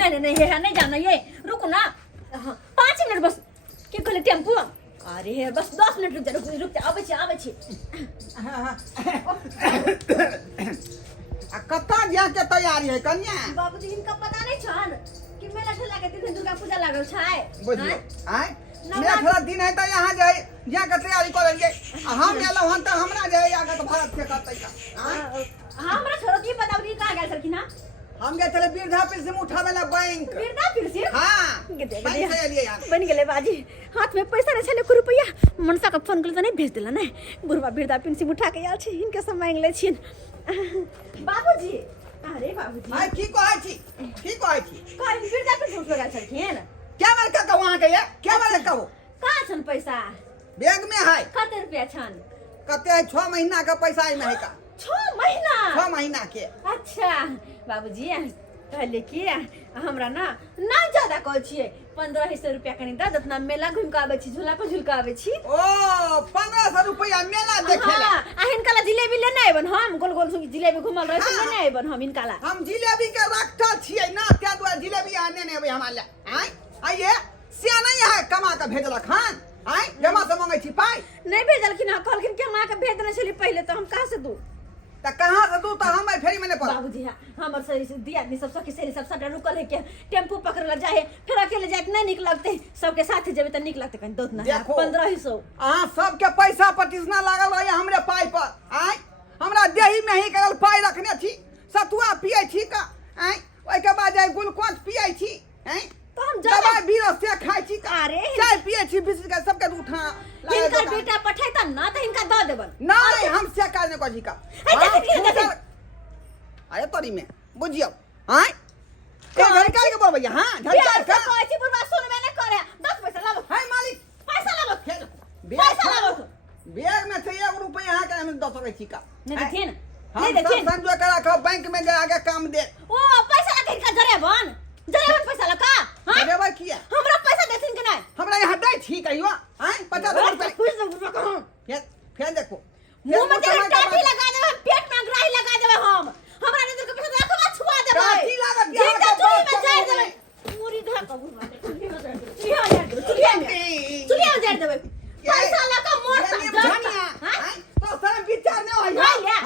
नहीं नहीं ये नहीं जाना ये रुको ना 5 मिनट बस के कहले टेम्पू अरे हे बस 10 मिनट रुक जा आबे छी कत्ता जा के तैयारी है कन्या बाबूजी इनका पता नहीं छन कि मेला ठेला के दिन दुर्गा पूजा लागल छै बुझियो आय मेला दिन है त यहां जाय जा के तैयारी करेंगे हम गेलौ हन त हमरा जाय आगे त भारत से करतै का हां हमरा छोरो की बताउ री कहां गेल छलखिन ना हम गए थे वृद्धा पेंशन उठावेला बैंक वृद्धा पेंशन हां पैसा लिए यार बन गेले बाजी हाथ में पैसा नहीं छले रुपया मनसा का फोन कर त नहीं भेज देला ना बुढ़वा वृद्धा पेंशन उठा के आल छै इनके सब मांग ले छिन बाबूजी अरे बाबूजी हां की कहै छी कहीं वृद्धा पेंशन उठा गेल छलखिन क्या मार का वहां के क्या मार का कहां छन पैसा बैंक में है कते रुपया छन कते 6 महीना का पैसा है नहीं का 6 महीना के अच्छा बाबूजी कहले कि हमरा ना ज्यादा कहै छिए 1500 रुपया कनी द दतना मेला घुम के आबै छी झूला पर झूल के आबै छी ओ 1500 रुपया मेला देखेला आ हिनकाला जिलेबी लेने आइबन हम गोल गोल सुगी जिलेबी घुमल रहै छै लेने आइबन हम हिनकाला हम जिलेबी के रखता छियै ना त्या दुआ जिलेबी आने ने अबै हमरा आय आइए से नहीं है कमा के भेजलक हन आय जमा से मांगै छी पाई नहीं भेजलखिन ह कहलखिन के मां के भेज देने छली पहले तो हम कहां से दू त कहां से दू त हम फेरी में ने पड़ बाबूजी हमर से दिया आदमी सब सखी सहेली सब सबटा रुकल है के टेम्पू पकड़ला जाए फिर अकेले जाए नहीं निक लगते सबके साथ जेबे त निक लगते कहीं दोत ना 1500 हां सबके पैसा पटिसना लागल रही हमरे पाई पर आय हमरा देही में ही करल पाई रखने छी सतुआ पियै छी का आय ओइ के बाद जाय ग्लूकोज पियै छी हैं तो हम दवाई बीरस से खाइ छी का अरे चाय पियै छी बिस्कुट का सबके उठा इनका बेटा पठाई त ना त इनका द देबन नहीं हम से काज ने कजी का अरे तोरी में बुझियो हां ए घर का के बोलबे हां झटका का कहै छी बुढ़वा सुन में ने करे 10 पैसा लाबो हाय मालिक पैसा लाबो पैसा लाबो बैग में से 1 रुपया यहां के हम दे सकै छी का नहीं देथिन नहीं देथिन संजो करा के बैंक में जा आगे काम दे ओ पैसा लगे इनका जरेबन पैसा लगा हां देबे किया हमरा पैसा देथिन कि नहीं हमरा यहां दै छी कहियो हां 50 रुपया कहूं फिर देखो मुंह में तेरे टाटी लगा देबे पेट में ग्राही लगा देबे हम हमरा नजर के पैसा रखबा छुआ देबे टाटी लगा दे जिनका चुरी में जाड़ देबे पूरी धा कबू मारे चुरी में जाड़ देबे पैसा लगा मोर धनिया हां तो सब विचार न होई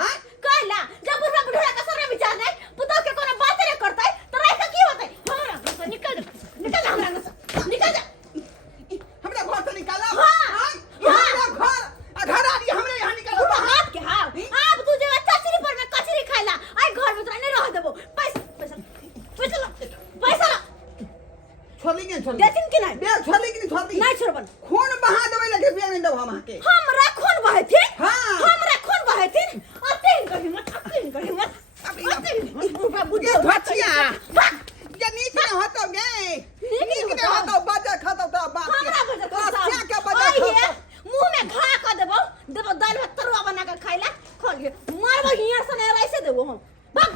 हां कहला जब बुढ़ा बुढ़ा का सारा विचार नहीं पुतो के कोनो बात रे करतै तो राय का की होतै हमरा निकल हमरा निकल जा हमरा घर से निकाला हां हमरा घर आ रही हमरे यहां निकालो हाथ के हां अब तू जे कचरी पर में कचरी खाइला आई घर में तोरा नहीं रह देबो पैसा छोड़ी के छोड़ी देथिन कि नहीं बे छोड़ी के छोड़ी नहीं छोड़बन खून बहा देबे लगे बे नहीं दब हम के हमरा खून बहेथिन हां हमरा खून बहेथिन अते इनका हिम्मत अभी बुढ़ा